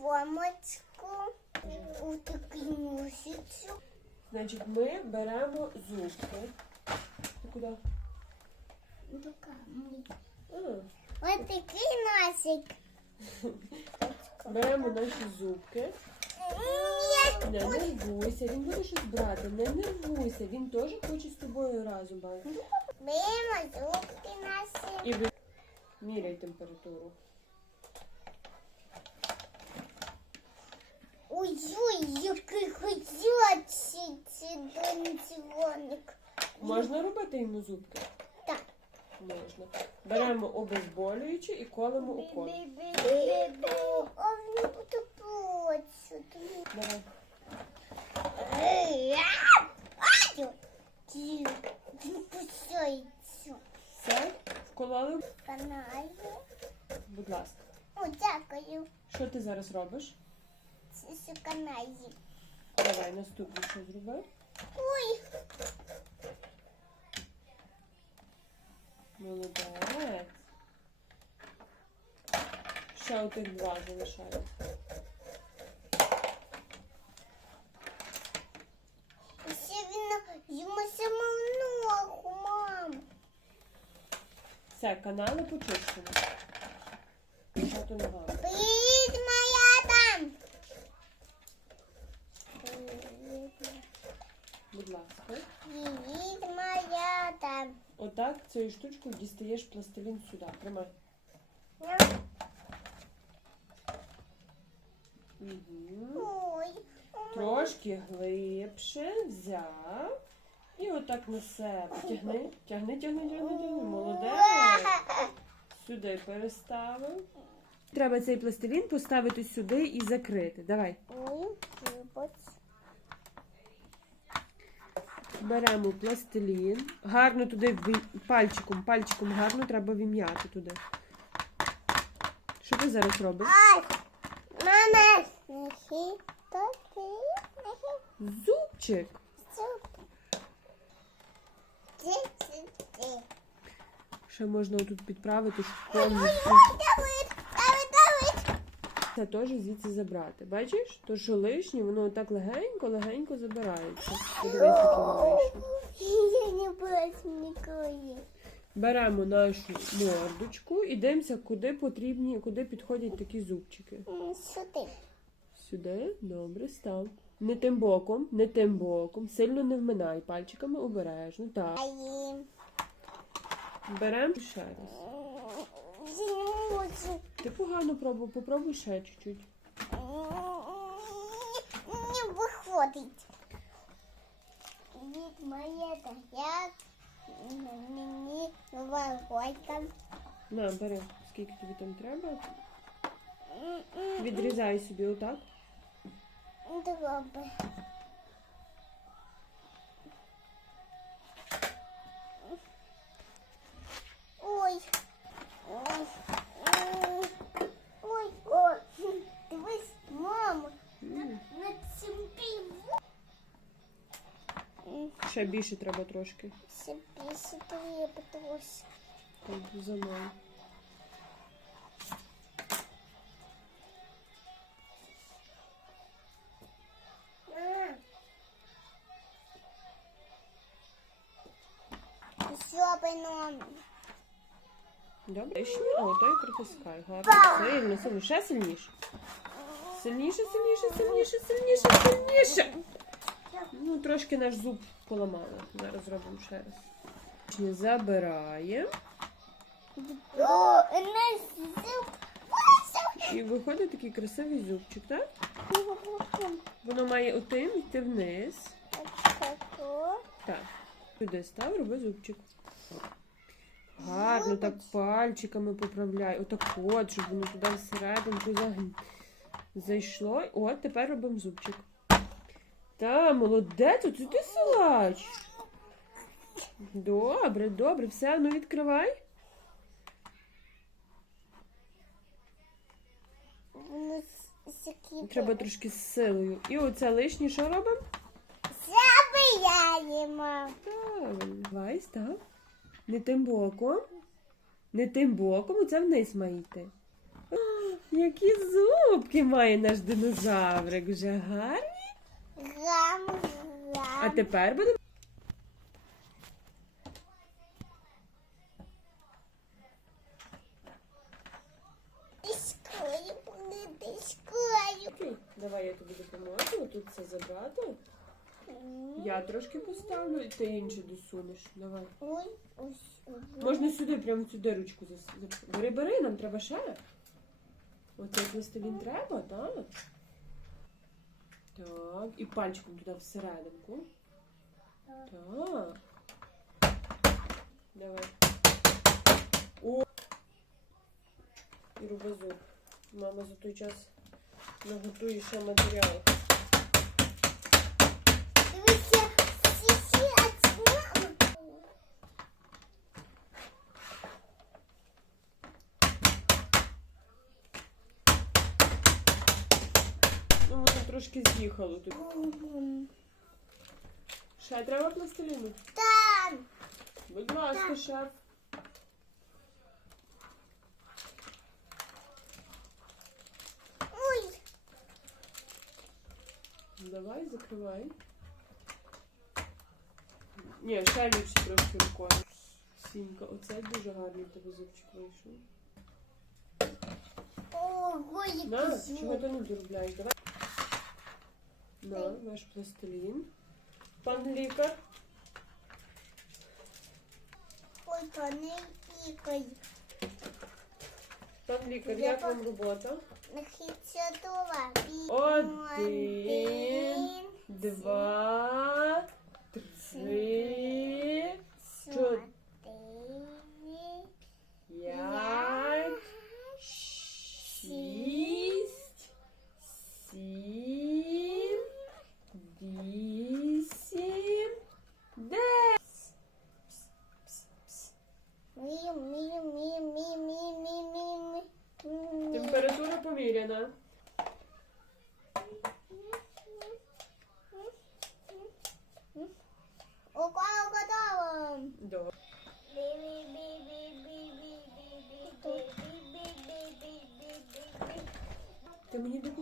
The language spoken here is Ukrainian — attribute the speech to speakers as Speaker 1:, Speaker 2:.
Speaker 1: ямочку. У такий носичок.
Speaker 2: Значить, ми беремо зубки. Ти куди?
Speaker 1: Руками.
Speaker 2: А,
Speaker 1: Ось такий носик.
Speaker 2: беремо наші зубки.
Speaker 1: Ні.
Speaker 2: Не нервуйся, він буде щось брати. Не нервуйся, він теж хоче з тобою разом бачиш.
Speaker 1: Беремо зубки наші.
Speaker 2: І ви міряй температуру.
Speaker 1: Ой-ой, який хотячий цей дзвоник.
Speaker 2: Можна робити йому зубки?
Speaker 1: Так.
Speaker 2: Можна. Беремо обезболюючи і колемо укол.
Speaker 1: А він буде.
Speaker 2: Давай.
Speaker 1: Ай! Ті, Він кусається.
Speaker 2: Все, вкололи.
Speaker 1: Канає.
Speaker 2: Будь ласка.
Speaker 1: О, дякую.
Speaker 2: Що ти зараз робиш?
Speaker 1: Це канає.
Speaker 2: Давай наступне, що зроби.
Speaker 1: Ой,
Speaker 2: Молодець. Ще отих два залишається.
Speaker 1: ще він йому саме ногу, мам.
Speaker 2: Все, канали почищені. Що то ногами?
Speaker 1: Привіт, моя там. Привіт,
Speaker 2: Будь ласка.
Speaker 1: Привіт, моя там.
Speaker 2: Отак цією штучкою дістаєш пластилін сюди. Тримай. Угу.
Speaker 1: Ой.
Speaker 2: Трошки глибше взяв. І отак на себе. Тягни, тягни, тягни, тягни, тягни. Молодець. Сюди переставив. Треба цей пластилін поставити сюди і закрити. Давай.
Speaker 1: Ой, вибач.
Speaker 2: Беремо пластилін. Гарно туди пальчиком, пальчиком гарно треба вім'яти туди. Що ти зараз робиш?
Speaker 1: Мама,
Speaker 2: Зубчик. Ще можна тут підправити, щоб повністю
Speaker 1: Давид, Давид, Давид.
Speaker 2: Це теж звідси забрати. Бачиш? То, що лишнє, воно так легенько, легенько забирається. Подивись, яке воно вийшло.
Speaker 1: Я не бачу ніколи.
Speaker 2: Беремо нашу мордочку і дивимося, куди потрібні, куди підходять такі зубчики.
Speaker 1: М, Сюди.
Speaker 2: Сюди, добре, став. Не тим боком, не тим боком. Сильно не вминай пальчиками обережно. Так.
Speaker 1: А їм.
Speaker 2: Беремо ще раз. Ти погано пробував, попробуй ще чуть-чуть.
Speaker 1: Не виходить. Від моє та я мені нова.
Speaker 2: На, бери, скільки тобі там треба. Відрізай собі отак.
Speaker 1: Добре.
Speaker 2: Ще більше треба трошки.
Speaker 1: Ще більше треба трошки.
Speaker 2: Там замало.
Speaker 1: Зробимо.
Speaker 2: Добре, ще о, то і притискай. Гарно. Сильно, сильно. Ще сильніше. Сильніше, сильніше, сильніше, сильніше, сильніше. Ну, трошки наш зуб поламали. Зараз зробимо ще раз. Забираємо.
Speaker 1: О, нас зуб.
Speaker 2: І виходить такий красивий зубчик, так? Воно має отим йти вниз. Так. Сюди став, роби зубчик. Гарно так пальчиками поправляй. Отак от, щоб воно туди всерединку зайшло. От, тепер робимо зубчик. Та, молодець, оце ти силач. Добре, добре, все, ну відкривай. Треба трошки з силою. І оце лишнє що робимо? Правильно. Давай, став. Не тим боком. Не тим боком, оце вниз має йти. А, Які зубки має наш динозаврик. Вже гарні. А тепер будемо. Окей, Давай я тобі допоможу. Тут це забрати. Я трошки поставлю, і ти інше досунеш. Давай.
Speaker 1: Ой, ось, ось.
Speaker 2: Можна сюди, прямо сюди ручку зас... Бери, бери, нам треба ще. Оцей пластилін треба, так? Так, і пальчиком туди всерединку. Так. Давай. О! І рубазок. Мама за той час наготує ще матеріал. Ну, воно трошки з'їхало тут. Ще треба пластиліну?
Speaker 1: Там.
Speaker 2: Будь ласка, шеф.
Speaker 1: Ой,
Speaker 2: Давай, закривай. Ні, ще ліпше трошки рукою. Сінька, оце дуже гарний в тебе зубчик вийшов.
Speaker 1: ого,
Speaker 2: На,
Speaker 1: який
Speaker 2: чого
Speaker 1: звук.
Speaker 2: ти не доробляєш? Давай. На, ваш пластилін. Пан лікар.
Speaker 1: Ой, то не пікай.
Speaker 2: Пан лікар,
Speaker 1: Я
Speaker 2: як
Speaker 1: по-
Speaker 2: вам робота?
Speaker 1: Нахиться два.
Speaker 2: Один, Два, три, чотири, Поміряна.
Speaker 1: Ого, готово.
Speaker 2: Добре. Ти мені допоміг?